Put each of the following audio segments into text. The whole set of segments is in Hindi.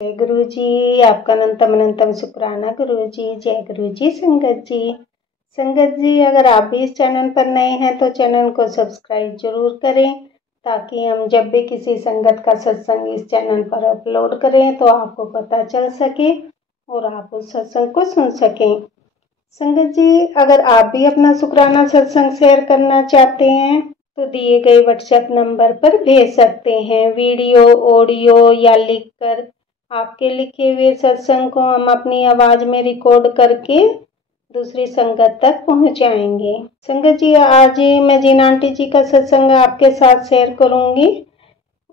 जय गुरु जी। आपका अनंतम अनंतम शुक्राना गुरु जी। जय गुरु जी। संगत जी, अगर आप भी इस चैनल पर नए हैं तो चैनल को सब्सक्राइब जरूर करें, ताकि हम जब भी किसी संगत का सत्संग इस चैनल पर अपलोड करें तो आपको पता चल सके और आप उस सत्संग को सुन सकें। संगत जी, अगर आप भी अपना शुक्राना सत्संग शेयर करना चाहते हैं तो दिए गए व्हाट्सएप नंबर पर भेज सकते हैं। वीडियो, ऑडियो या लिखकर आपके लिखे हुए सत्संग को हम अपनी आवाज में रिकॉर्ड करके दूसरी संगत तक पहुंचाएंगे। संगत जी, आज मैं जिन आंटी जी का सत्संग आपके साथ शेयर करूंगी,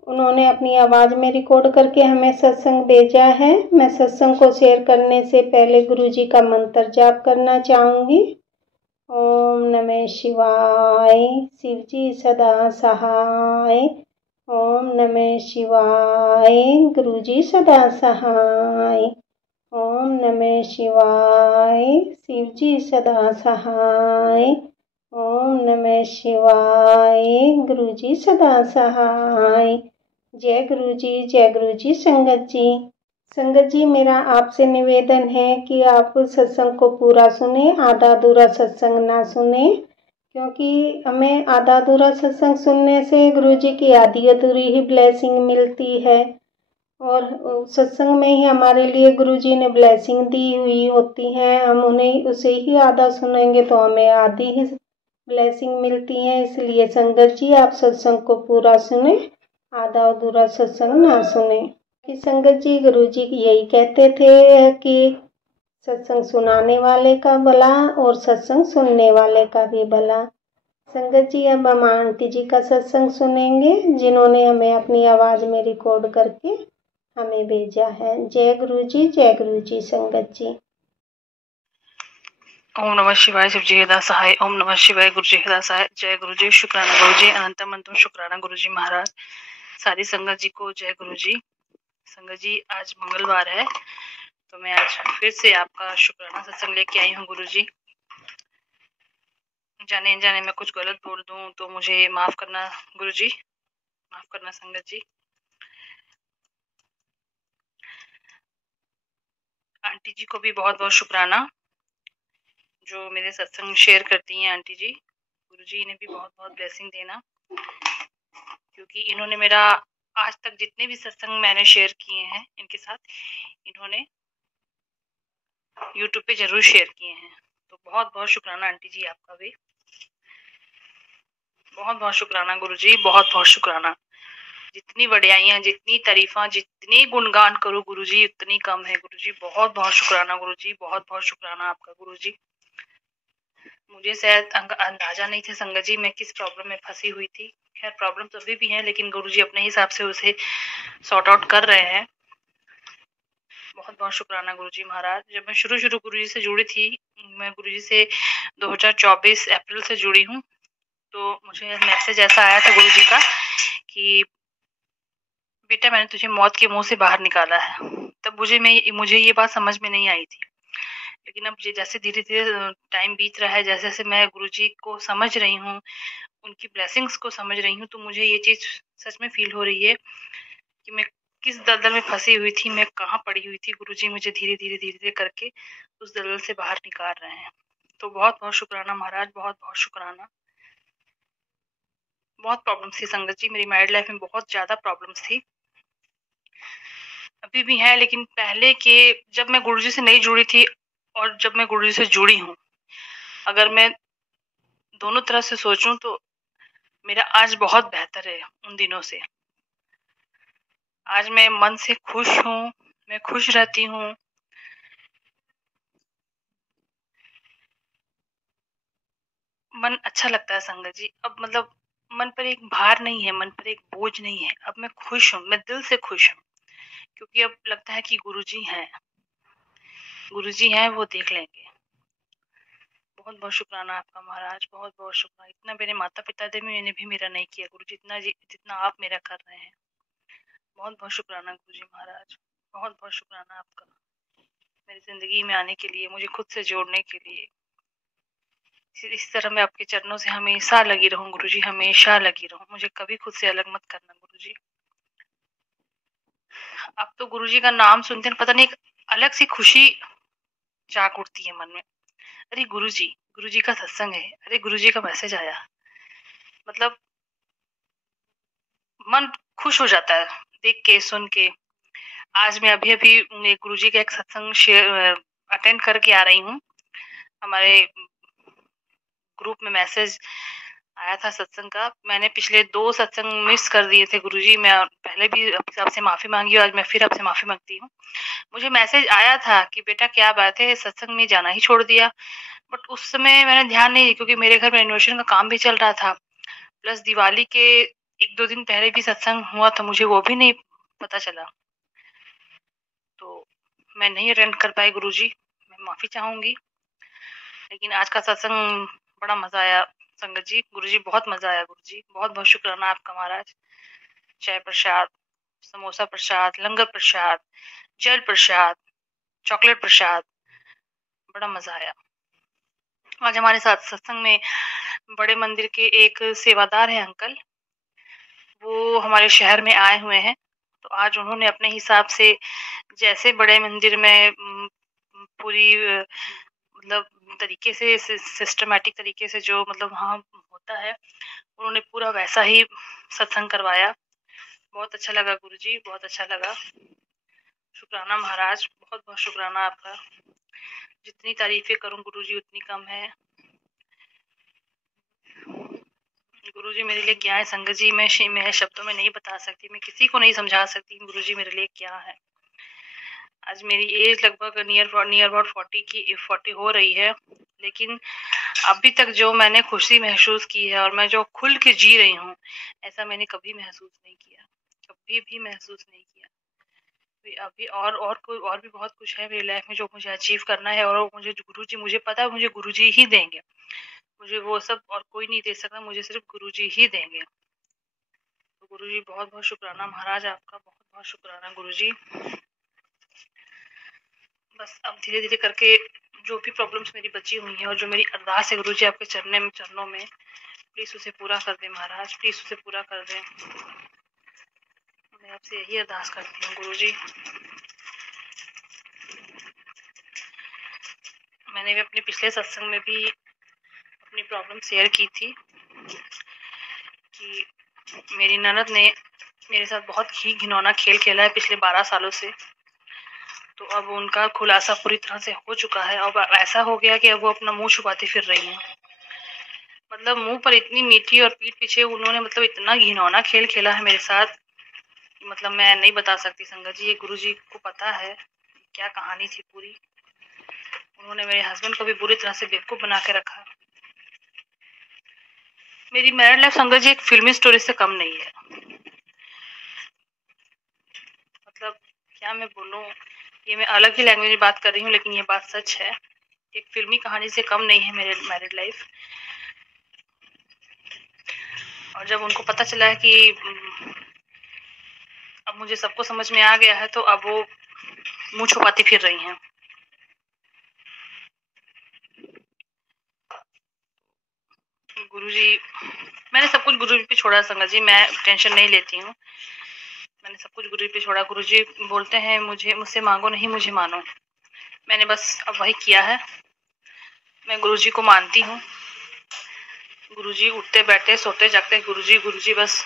उन्होंने अपनी आवाज में रिकॉर्ड करके हमें सत्संग भेजा है। मैं सत्संग को शेयर करने से पहले गुरु जी का मंत्र जाप करना चाहूंगी। ओम नमः शिवाय, शिव जी सदा सहाय। ओम नमः शिवाय, गुरु जी सदा सहाय। ओम नमः शिवाय, शिव जी सदा सहाय। ओम नमः शिवाय, गुरु जी सदा सहाय। जय गुरु जी। जय गुरु जी। संगत जी, मेरा आपसे निवेदन है कि आप सत्संग को पूरा सुने, आधा अधूरा सत्संग ना सुने, क्योंकि हमें आधा अधूरा सत्संग सुनने से गुरु जी की आधी अधूरी ही ब्लेसिंग मिलती है, और सत्संग में ही हमारे लिए गुरु जी ने ब्लेसिंग दी हुई होती है। हम उन्हें उसे ही आधा सुनेंगे तो हमें आधी ही ब्लेसिंग मिलती है। इसलिए संगत जी, आप सत्संग को पूरा सुने, आधा अधूरा सत्संग ना सुने। कि संगत जी, गुरु जी यही कहते थे कि सत्संग सुनाने वाले का भला और सत्संग सुनने वाले का भी भला। संगत जी, अब हम आंटी जी का सत्संग सुनेंगे, जिन्होंने हमें अपनी आवाज में रिकॉर्ड करके हमें भेजा है। जय गुरु जी। जय गुरु जी। संगत जी, ओम नमः शिवाय, शिव जी हृदय सहाय। ओम नमः शिवाय, गुरु जी हृदय सहाय। जय गुरु जी। शुक्राना गुरु जी, अनंतम अनंतम शुक्राना गुरु जी महाराज। सारी संगत जी को जय गुरु जी। संगत जी, आज मंगलवार है तो मैं आज फिर से आपका शुक्राना सत्संग लेके आई हूँ गुरु जी। जाने जाने में कुछ गलत बोल दूं तो मुझे माफ करना गुरु जी, माफ करना संगत जी। आंटी जी को भी बहुत बहुत शुक्राना, जो मेरे सत्संग शेयर करती हैं आंटी जी। गुरु जी इन्हें भी बहुत बहुत ब्लेसिंग देना, क्योंकि इन्होंने मेरा आज तक जितने भी सत्संग मैंने शेयर किए हैं इनके साथ, इन्होंने यूट्यूब पे जरूर शेयर किए हैं। तो बहुत बहुत शुक्राना आंटी जी, आपका भी बहुत बहुत शुक्राना गुरु जी, बहुत बहुत शुक्राना। जितनी बढ़ियाइयाँ, जितनी तारीफा, जितनी गुणगान करो गुरु जी उतनी कम है गुरु जी। बहुत बहुत शुक्राना गुरु जी, बहुत बहुत शुक्राना आपका गुरु जी। मुझे शायद अंदाजा नहीं था संगत जी मैं किस प्रॉब्लम में फंसी हुई थी। खैर, प्रॉब्लम तो अभी भी है, लेकिन गुरु जी अपने हिसाब से उसे सॉर्ट आउट कर रहे हैं। बहुत बहुत शुक्राना गुरु जी महाराज। जब मैं शुरू गुरु जी से जुड़ी थी, मैं गुरु जी से 2024 अप्रैल से जुड़ी हूँ, तो मुझे मैसेज ऐसा आया था गुरु जी का कि बेटा, मैंने तुझे मौत के मुंह से बाहर निकाला है। तब मुझे ये बात समझ में नहीं आई थी, लेकिन अब जैसे धीरे धीरे टाइम बीत रहा है, जैसे जैसे मैं गुरु जी को समझ रही हूँ, उनकी ब्लेसिंग्स को समझ रही हूँ, तो मुझे ये चीज सच में फील हो रही है कि मैं किस दलदल में फंसी हुई थी, मैं कहाँ पड़ी हुई थी। गुरु जी मुझे धीरे धीरे करके उस दलदल से बाहर निकाल रहे हैं। तो बहुत बहुत शुक्राना महाराज, बहुत बहुत शुक्राना। बहुत प्रॉब्लम्स थी संगत जी, मेरी मैरिड लाइफ में बहुत ज्यादा प्रॉब्लम्स थी, अभी भी है। लेकिन पहले के, जब मैं गुरु जी से नहीं जुड़ी थी और जब मैं गुरु जी से जुड़ी हूँ, अगर मैं दोनों तरह से सोचूं तो मेरा आज बहुत बेहतर है उन दिनों से। आज मैं मन से खुश हूँ, मैं खुश रहती हूँ। मन अच्छा लगता है संगत जी। अब मतलब मन पर एक भार नहीं है, मन पर एक बोझ नहीं है। अब मैं खुश हूँ, मैं दिल से खुश हूँ, क्योंकि अब लगता है कि गुरुजी हैं, वो देख लेंगे। बहुत बहुत शुक्राना आपका महाराज, बहुत बहुत शुक्राना। इतना मेरे माता पिता ने भी मेरा नहीं किया गुरु जी, जितना आप मेरा कर रहे हैं। बहुत बहुत शुक्राना गुरु जी महाराज, बहुत बहुत शुक्राना आपका, मेरी जिंदगी में आने के लिए, मुझे खुद से जोड़ने के लिए। इस तरह मैं आपके चरणों से हमेशा लगी रहूं गुरु जी, हमेशा लगी रहूं। मुझे कभी खुद से अलग मत करना गुरु जी। आप अब तो गुरुजी का नाम सुनते हैं पता नहीं एक अलग सी खुशी जाग उठती है मन में। अरे गुरुजी का सत्संग है, अरे गुरुजी का मैसेज आया, मतलब मन खुश हो जाता है देख के सुन के। आज मैं अभी अभी गुरुजी का एक सत्संग शेयर अटेंड करके आ रही हूँ। हमारे ग्रुप में मैसेज आया था सत्संग का। मैंने पिछले 2 सत्संग मिस कर दिए थे गुरुजी, मैं पहले भी आपसे माफी मांगी और आज मैं फिर आपसे माफी मांगती हूँ। मुझे मैसेज आया था कि बेटा क्या बात है, सत्संग में जाना ही छोड़ दिया। बट उस समय मैंने ध्यान नहीं दिया क्योंकि मेरे घर में रेनोवेशन का काम भी चल रहा था, प्लस दिवाली के 1-2 दिन पहले भी सत्संग हुआ था, मुझे वो भी नहीं पता चला, तो मैं नहीं अटेंड कर पाई गुरुजी, मैं माफी चाहूंगी। लेकिन आज का सत्संग बड़ा मजा आया संगत जी, गुरुजी बहुत मजा आया गुरुजी, बहुत बहुत शुक्राना आपका महाराज। चाय प्रसाद, समोसा प्रसाद, लंगर प्रसाद, जल प्रसाद, चॉकलेट प्रसाद, बड़ा मजा आया। आज हमारे साथ सत्संग में बड़े मंदिर के एक सेवादार है अंकल, वो हमारे शहर में आए हुए हैं। तो आज उन्होंने अपने हिसाब से जैसे बड़े मंदिर में पूरी मतलब तरीके से सिस्टमैटिक तरीके से जो मतलब वहाँ होता है, उन्होंने पूरा वैसा ही सत्संग करवाया। बहुत अच्छा लगा गुरुजी, बहुत अच्छा लगा। शुक्राना महाराज, बहुत बहुत शुक्राना आपका। जितनी तारीफें करूं गुरुजी उतनी कम है। गुरुजी मेरे लिए क्या है संगत जी, मैं शब्दों में नहीं बता सकती, मैं किसी को नहीं समझा सकती गुरुजी मेरे लिए क्या है। आज मेरी एज लगभग नियर अबाउट 40 हो रही है, लेकिन अभी तक जो मैंने खुशी महसूस की है और मैं जो खुल के जी रही हूँ, ऐसा मैंने कभी महसूस नहीं किया, कभी भी महसूस नहीं किया। अभी और भी बहुत कुछ है मेरी लाइफ में जो मुझे अचीव करना है, और मुझे गुरुजी, मुझे पता है मुझे गुरुजी ही देंगे, मुझे वो सब और कोई नहीं दे सकता, मुझे सिर्फ गुरुजी ही देंगे। तो गुरुजी बहुत बहुत शुक्राना महाराज आपका, बहुत बहुत शुक्राना गुरुजी। बस अब धीरे धीरे करके जो भी प्रॉब्लम्स मेरी बची हुई हैं और जो मेरी अरदास है गुरुजी आपके चरणों में, प्लीज उसे पूरा कर दे महाराज, प्लीज उसे पूरा कर दे। मैं आपसे यही अरदास करती हूँ गुरुजी। मैंने भी अपने पिछले सत्संग में भी अपनी प्रॉब्लम शेयर की थी कि मेरी ननद ने मेरे साथ बहुत ही घिनौना खेल खेला है पिछले 12 सालों से। तो अब उनका खुलासा पूरी तरह से हो चुका है। अब ऐसा हो गया कि अब वो अपना मुंह छुपाती फिर रही हैं। मतलब मुंह पर इतनी मीठी और पीठ पीछे उन्होंने मतलब इतना घिनौना खेल खेला है मेरे साथ, मतलब मैं नहीं बता सकती संगत जी, ये गुरुजी को पता है क्या कहानी थी पूरी। उन्होंने मेरे हस्बैंड को भी बुरी तरह से बेवकूफ बना के रखा। मेरी मैरिड लाइफ संगत जी एक फिल्मी स्टोरी से कम नहीं है। मतलब क्या मैं बोलूं, ये मैं अलग ही लैंग्वेज में बात कर रही हूँ, लेकिन ये बात सच है, एक फिल्मी कहानी से कम नहीं है मेरे मैरिड लाइफ। और जब उनको पता चला है कि अब मुझे सबको समझ में आ गया है, तो अब वो मुंह छुपाती फिर रही हैं। गुरुजी, मैंने सब कुछ गुरुजी पे छोड़ा संगत जी, मैं टेंशन नहीं लेती हूँ, मैंने सब कुछ गुरुजी पे छोड़ा। गुरुजी बोलते हैं मुझसे मांगो नहीं, मुझे मानो। मैंने बस अब वही किया है, मैं गुरुजी को मानती हूँ। गुरुजी उठते बैठते सोते जागते गुरुजी गुरुजी, बस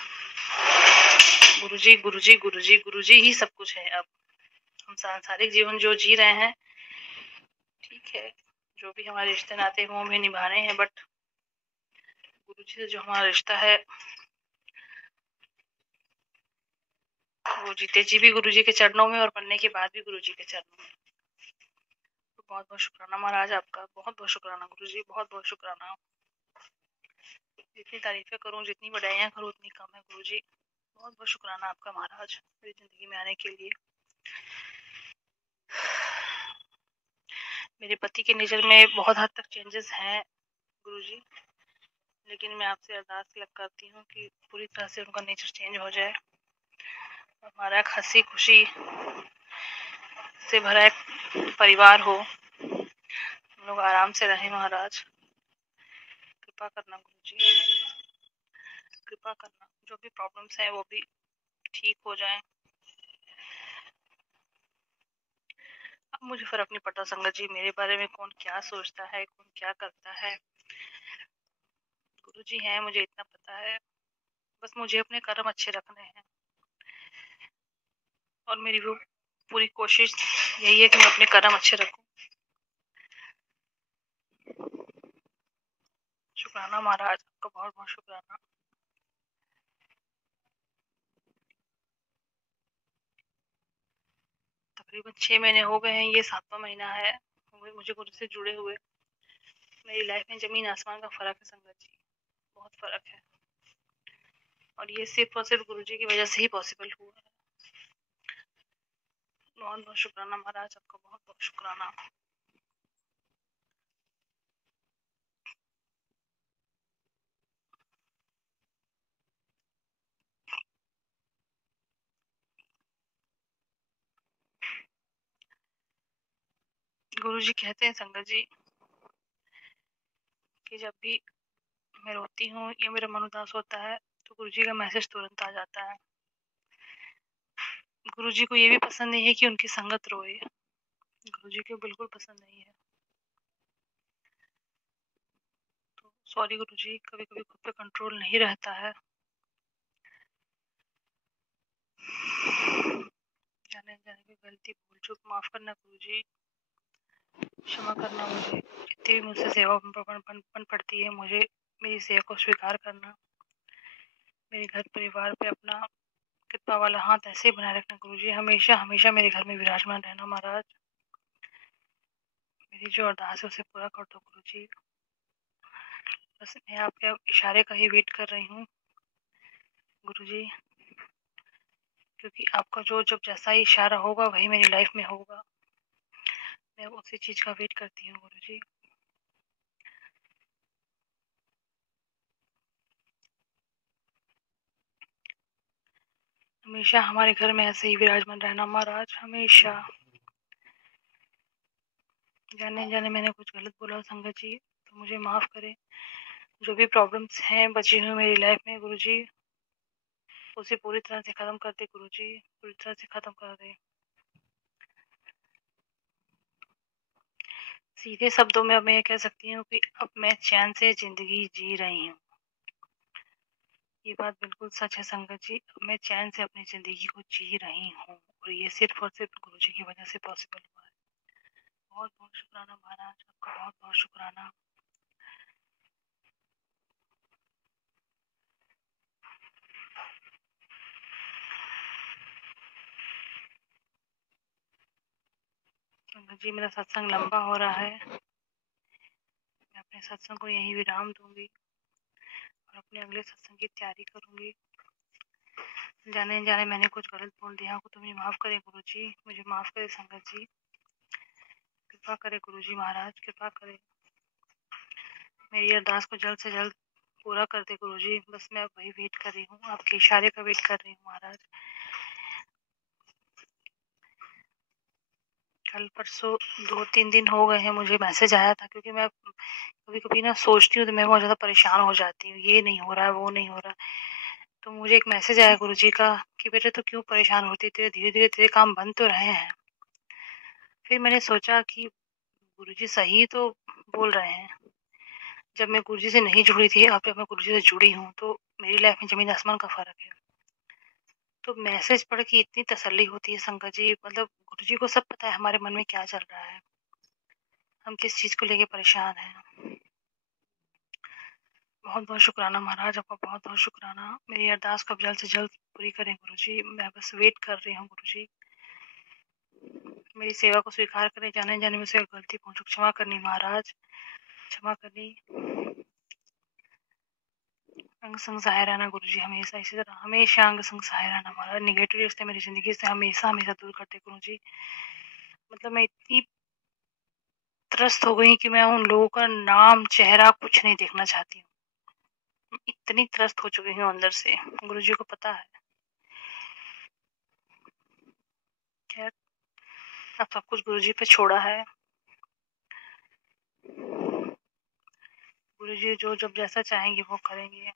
गुरुजी गुरुजी गुरुजी गुरुजी ही सब कुछ है। अब हम सांसारिक जीवन जो जी रहे हैं, ठीक है, जो भी हमारे रिश्ते नाते वो हमें निभाने हैं, बट गुरुजी से जो हमारा रिश्ता है, वो जीते जी भी गुरुजी के चरणों में और मरने के बाद भी गुरुजी के चरणों में। तो बहुत बहुत शुक्राना महाराज आपका, बहुत बहुत शुक्राना गुरुजी, बहुत बहुत शुक्राना। जितनी तारीफें करूं, जितनी बधाइयां करूं उतनी कम है गुरुजी। बहुत बहुत शुक्राना आपका महाराज मेरी जिंदगी में आने के लिए। मेरे पति के नेचर में बहुत हद तक चेंजेस हैं गुरुजी, लेकिन मैं आपसे अरदास करती हूँ कि पूरी तरह से उनका नेचर चेंज हो जाए, हमारा एक हंसी खुशी से भरा एक परिवार हो, हम लोग आराम से रहें महाराज। कृपा करना गुरुजी, कृपा करना, जो भी प्रॉब्लम्स हैं वो भी ठीक हो जाएं। अब मुझे फर्क नहीं पड़ता संगत जी, मेरे बारे में कौन क्या सोचता है, कौन क्या करता है। गुरु जी हैं, मुझे इतना पता है, बस मुझे अपने कर्म अच्छे रखने हैं और मेरी वो पूरी कोशिश यही है कि मैं अपने कर्म अच्छे रखूं। शुक्राना महाराज, आपका बहुत बहुत शुक्राना। तकरीबन 6 महीने हो गए हैं, ये 7वां महीना है मुझे गुरु से जुड़े हुए। मेरी लाइफ में जमीन आसमान का फर्क है संगत जी, बहुत फर्क है, और ये सिर्फ और सिर्फ गुरु जी की वजह से ही पॉसिबल हुआ है। बहुत बहुत शुक्राना महाराज, आपका बहुत बहुत शुक्राना। गुरु जी कहते हैं संगत जी कि जब भी मैं रोती हूँ या मेरा मन उदास होता है तो गुरु जी का मैसेज तुरंत आ जाता है। गुरु जी को ये भी पसंद नहीं है कि उनकी संगत रोए, गुरु जी को बिल्कुल पसंद नहीं है। तो सॉरी गुरु जी, कभी कभी खुद पे कंट्रोल नहीं रहता है। जाने जाने की गलती भूल चूक माफ करना गुरु जी, क्षमा करना। मुझे जितनी भी मुझसे सेवा बन पड़ती है, मुझे मेरी सेवा को स्वीकार करना। मेरे घर परिवार पे अपना कृपा वाला हाथ ऐसे ही बनाए रखना गुरु जी, हमेशा हमेशा मेरे घर में विराजमान रहना महाराज। मेरी जो अरदास है उसे पूरा कर दो गुरु जी। बस मैं आपके इशारे का ही वेट कर रही हूँ गुरु जी, क्योंकि आपका जो जब जैसा ही इशारा होगा वही मेरी लाइफ में होगा। मैं उसी चीज का वेट करती हूँ गुरु जी। हमेशा हमारे घर में ऐसे ही विराजमान रहना महाराज, हमेशा। जाने जाने मैंने कुछ गलत बोला संगत जी तो मुझे माफ करें। जो भी प्रॉब्लम्स हैं बची हुई मेरी लाइफ में गुरु जी, उसे पूरी तरह से खत्म कर दे गुरु जी, पूरी तरह से खत्म कर दे। सीधे शब्दों में अब मैं ये कह सकती हूँ कि अब मैं चैन से जिंदगी जी रही हूँ। ये बात बिल्कुल सच है संगत जी, अब मैं चैन से अपनी जिंदगी को जी रही हूँ और ये सिर्फ और सिर्फ गुरु जी की वजह से पॉसिबल हुआ है। बहुत बहुत शुक्राना महाराज, आपका बहुत बहुत शुक्राना। संगत जी, मेरा सत्संग लंबा हो रहा है, मैं अपने सत्संग को यहीं विराम दूंगी और अपने अगले सत्संग की तैयारी करूंगी। जाने जाने मैंने कुछ गलत बोल दिया हो तो मुझे माफ करे गुरु जी, मुझे माफ करे संगत जी, कृपा करे गुरु जी महाराज, कृपा करे। मेरी अरदास को जल्द से जल्द पूरा कर दे गुरु जी, बस मैं अब वही वेट कर रही हूँ, आपके इशारे का वेट कर रही हूँ महाराज। कल परसों 2-3 दिन हो गए हैं मुझे मैसेज आया था, क्योंकि मैं कभी कभी ना सोचती हूँ तो मैं बहुत ज्यादा परेशान हो जाती हूँ, ये नहीं हो रहा है वो नहीं हो रहा। तो मुझे एक मैसेज आया गुरु जी का कि बेटे तो क्यों परेशान होती, तेरे धीरे धीरे तेरे काम बन तो रहे हैं। फिर मैंने सोचा कि गुरु जी सही तो बोल रहे हैं। जब मैं गुरु जी से नहीं जुड़ी थी, अब जब मैं गुरु जी से जुड़ी हूँ तो मेरी लाइफ में जमीन आसमान का फर्क है। तो मैसेज पढ़ के इतनी तसल्ली होती है संगत जी, मतलब गुरु जी को सब पता है हमारे मन में क्या चल रहा है, हम किस चीज को लेके परेशान हैं। बहुत बहुत शुक्राना महाराज, आपका बहुत बहुत शुक्राना। मेरी अरदास को जल्द से जल्द पूरी करें गुरु जी, मैं बस वेट कर रही हूँ गुरु जी। मेरी सेवा को स्वीकार करें, जाने जाने में से गलती पहुंचू क्षमा करनी महाराज, क्षमा करनी। अंग संग सहाय रहना गुरु जी, हमेशा इसी तरह हमेशा अंग संग सहाय रहना महाराज। निगेटिव रिश्ते मेरी जिंदगी से हमेशा हमेशा दूर करते गुरु जी। मतलब मैं इतनी त्रस्त हो गई कि मैं उन लोगों का नाम चेहरा कुछ नहीं देखना चाहती हूँ, इतनी त्रस्त हो चुकी हूँ अंदर से, गुरु जी को पता है। खैर, अब सब कुछ गुरु जी पे छोड़ा है। गुरु जी जो जब जैसा चाहेंगे वो करेंगे।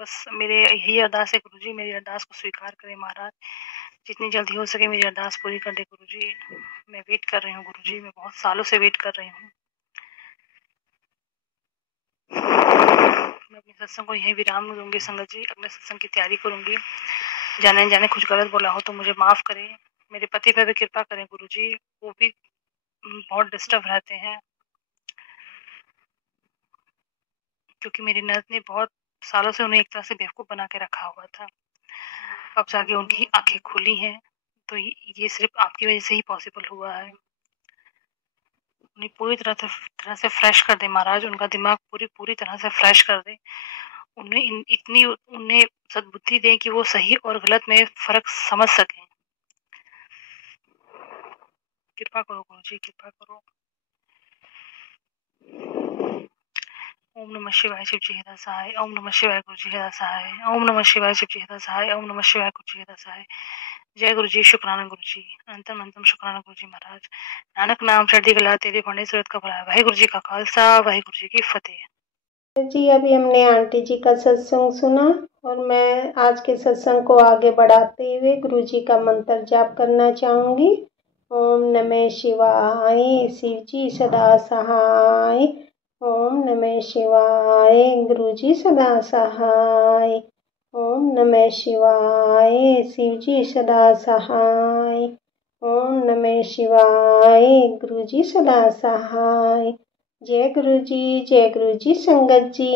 बस मेरे यही अरदास है गुरु जी, मेरी अरदास को स्वीकार करें महाराज। जितनी जल्दी हो सके मेरी अरदास पूरी कर दे गुरुजी। मैं वेट कर रही हूँ गुरुजी, मैं बहुत सालों से वेट कर रही हूँ। मैं अपने सत्संग को यहीं विराम दूंगी संगत जी, अपने सत्संग की तैयारी करूंगी। जाने जाने कुछ गलत बोला हो तो मुझे माफ करें। मेरे पति पर भी कृपा करें गुरुजी, वो भी बहुत डिस्टर्ब रहते हैं, क्योंकि मेरी नर्स ने बहुत सालों से उन्हें एक तरह से बेवकूफ बना के रखा हुआ था। अब जाके उनकी आंखें खुली हैं, तो ये सिर्फ आपकी वजह से ही पॉसिबल हुआ है। उन्हें पूरी तरह से फ्रेश कर दे महाराज, उनका दिमाग पूरी तरह से फ्रेश कर दे। उन्हें सद्बुद्धि दें कि वो सही और गलत में फर्क समझ सकें। कृपा करो गुरुजी, कृपा करो। ओम नमः शिवाय शिव जी हृदय सहाय। ओम नमः शिवाय गुरुजी हृदय सहाय। ओम नमः शिवाय शिव जी हृदय सहाय। ओम नमः शिवाय गुरुजी हृदय सहाय। जय गुरुजी, शुक्राना गुरुजी, अंतम अंतम शुक्राना गुरुजी महाराज। नानक नाम चढ़ती गला तेरे फणे सूरत का भला। वाहे गुरुजी का खालसा, वाहे गुरुजी की फतेह। जी अभी हमने आंटी जी का सत्संग सुना और मैं आज के सत्संग को आगे बढ़ाते हुए गुरु जी का मंत्र जाप करना चाहूँगी। ओम नमः शिवाय, शिव जी सदा सहाय। ओम नमः शिवाय, गुरु जी सदा सहाय। ओम नमः शिवाय, शिव जी सदा सहाय। ओम नमः शिवाय, गुरु जी सदा सहाय। जय गुरु जी संगत जी।